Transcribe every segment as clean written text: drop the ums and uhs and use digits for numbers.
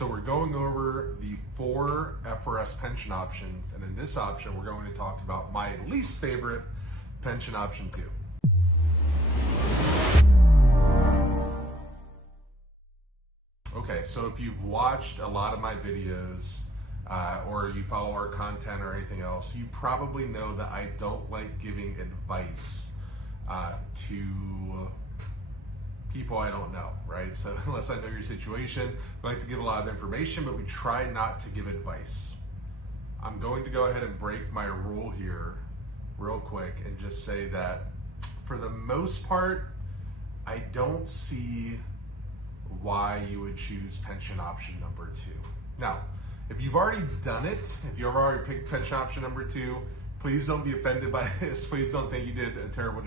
So we're going over the 4 FRS pension options, and in this option, we're going to talk about my least favorite pension option 2. Okay, so if you've watched a lot of my videos, or you follow our content or anything else, you probably know that I don't like giving advice to people I don't know, right? So unless I know your situation, we like to give a lot of information, but we try not to give advice. I'm going to go ahead and break my rule here real quick and just say that for the most part, I don't see why you would choose pension option number 2. Now, if you've already done it, if you've already picked pension option number 2, please don't be offended by this. Please don't think you did a terrible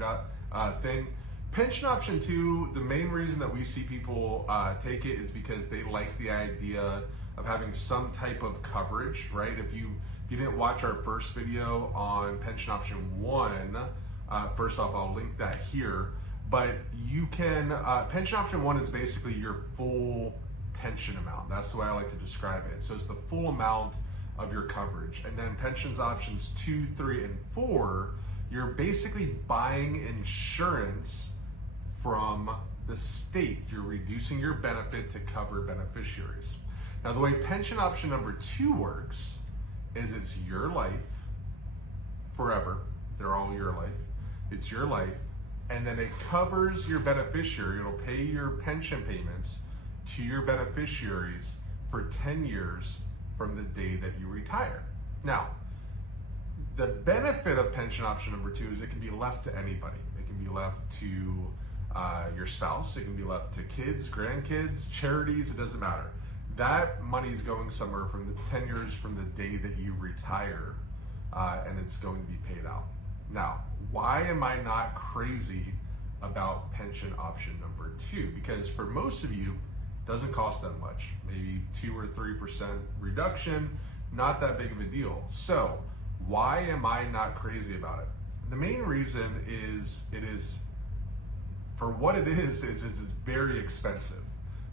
thing. Pension option 2, the main reason that we see people take it is because they like the idea of having some type of coverage, right? If you didn't watch our first video on pension option 1, first off, I'll link that here. But you can, pension option 1 is basically your full pension amount. That's the way I like to describe it. So it's the full amount of your coverage. And then pensions options 2, 3, and 4, you're basically buying insurance from the state. You're reducing your benefit to cover beneficiaries. Now, the way pension option number 2 works is it's your life forever. They're all your life. It's your life. And then it covers your beneficiary. It'll pay your pension payments to your beneficiaries for 10 years from the day that you retire. Now, the benefit of pension option number 2 is it can be left to anybody. It can be left to your spouse. It can be left to kids, grandkids, charities. It doesn't matter. That money is going somewhere from the 10 years from the day that you retire, and it's going to be paid out. Now, why am I not crazy about pension option number 2? Because for most of you, it doesn't cost that much. Maybe 2 or 3% reduction, not that big of a deal. So why am I not crazy about it? The main reason is it is, for what it is it's very expensive.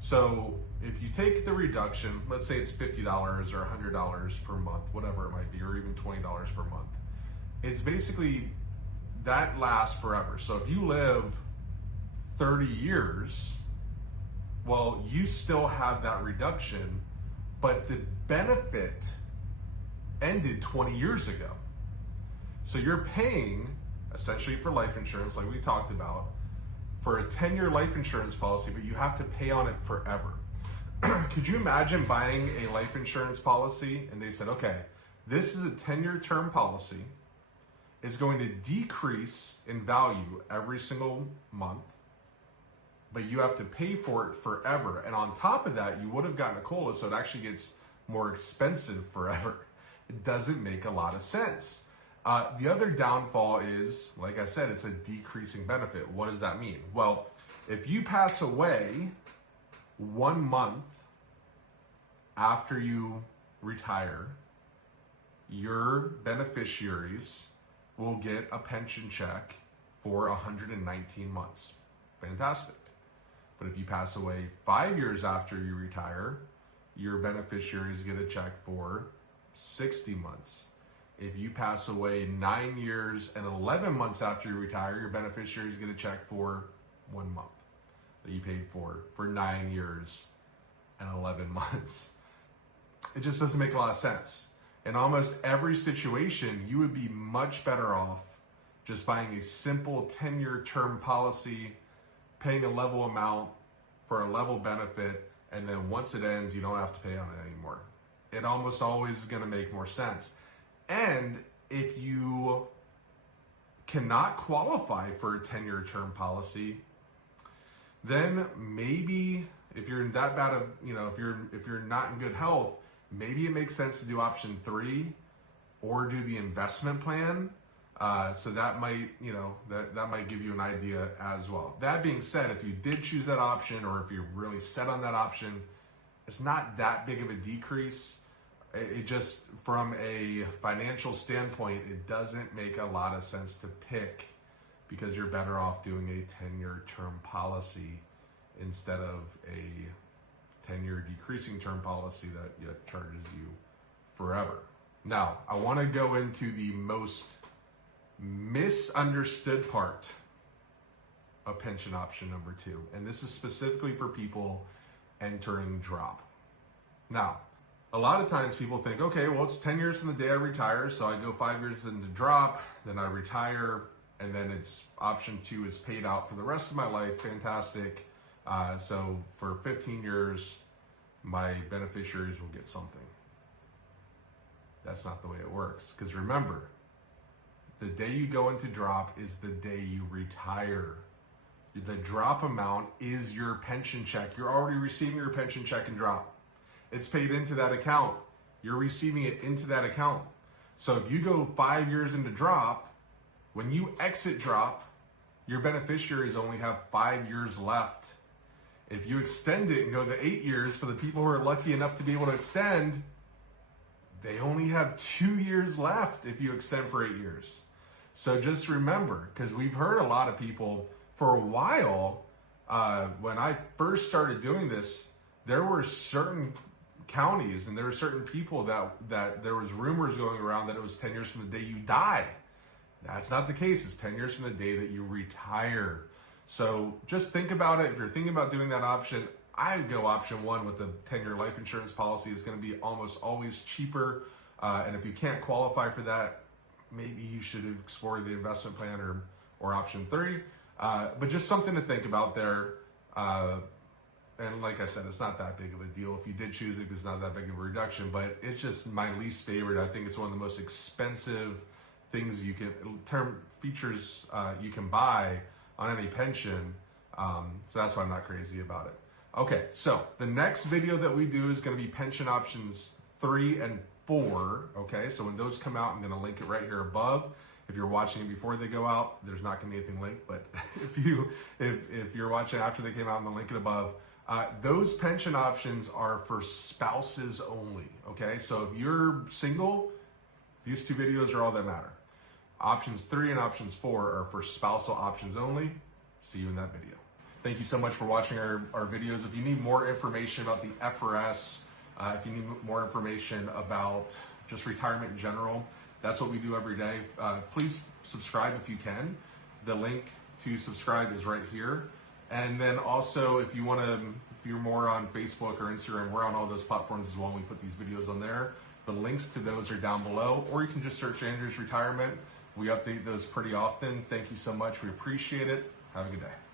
So if you take the reduction, let's say it's $50 or $100 per month, whatever it might be, or even $20 per month, it's basically, that lasts forever. So if you live 30 years, well, you still have that reduction, but the benefit ended 20 years ago. So you're paying, essentially for life insurance, like we talked about, for a 10-year life insurance policy, but you have to pay on it forever. Could you imagine buying a life insurance policy and they said, okay, this is a 10-year term policy, it's going to decrease in value every single month, but you have to pay for it forever. And on top of that, you would have gotten a COLA, so it actually gets more expensive forever. It doesn't make a lot of sense. The other downfall is, like I said, it's a decreasing benefit. What does that mean? Well, if you pass away 1 month after you retire, your beneficiaries will get a pension check for 119 months. Fantastic. But if you pass away 5 years after you retire, your beneficiaries get a check for 60 months. If you pass away 9 years and 11 months after you retire, your beneficiaries get a check for 1 month that you paid for 9 years and 11 months. It just doesn't make a lot of sense. In almost every situation, you would be much better off just buying a simple 10-year term policy, paying a level amount for a level benefit, and then once it ends, you don't have to pay on it anymore. It almost always is going to make more sense. And if you cannot qualify for a 10-year term policy, then maybe if you're in that bad of, if you're not in good health, maybe it makes sense to do option 3 or do the investment plan. So that might, that might give you an idea as well. That being said, if you did choose that option, or if you're really set on that option, it's not that big of a decrease. It just, from a financial standpoint, it doesn't make a lot of sense to pick, because you're better off doing a 10-year term policy instead of a 10-year decreasing term policy that yet charges you forever. Now, I want to go into the most misunderstood part of pension option number 2. And this is specifically for people entering drop. Now, a lot of times people think, okay, well, it's 10 years from the day I retire, so I go 5 years into drop, then I retire, and then it's option 2 is paid out for the rest of my life. Fantastic. So for 15 years, my beneficiaries will get something. That's not the way it works. Because remember, the day you go into drop is the day you retire. The drop amount is your pension check. You're already receiving your pension check in drop. It's paid into that account. You're receiving it into that account. So if you go 5 years into drop, when you exit drop, your beneficiaries only have 5 years left. If you extend it and go to 8 years, for the people who are lucky enough to be able to extend, they only have 2 years left if you extend for 8 years. So just remember, because we've heard a lot of people for a while, when I first started doing this, there were certain counties and there were certain people that there was rumors going around that it was 10 years from the day you die. That's not the case. It's 10 years from the day that you retire. So just think about it. If you're thinking about doing that option, I'd go option 1 with the 10-year life insurance policy. It's going to be almost always cheaper. And if you can't qualify for that, maybe you should explore the investment plan or option 3. But just something to think about there. And like I said, it's not that big of a deal. If you did choose it, it's not that big of a reduction, but it's just my least favorite. I think it's one of the most expensive things you can, features you can buy on any pension. So that's why I'm not crazy about it. Okay, so the next video that we do is going to be pension options 3 and 4. Okay, so when those come out, I'm going to link it right here above. If you're watching it before they go out, there's not going to be anything linked, but if you're watching after they came out, I'm going to link it above. Those pension options are for spouses only, okay? So if you're single, these 2 videos are all that matter. Options 3 and options 4 are for spousal options only. See you in that video. Thank you so much for watching our videos. If you need more information about the FRS, if you need more information about just retirement in general, that's what we do every day. Please subscribe if you can. The link to subscribe is right here. And then also, if you're more on Facebook or Instagram, we're on all those platforms as well. We put these videos on there. The links to those are down below, or you can just search Anders Retirement. We update those pretty often. Thank you so much. We appreciate it. Have a good day.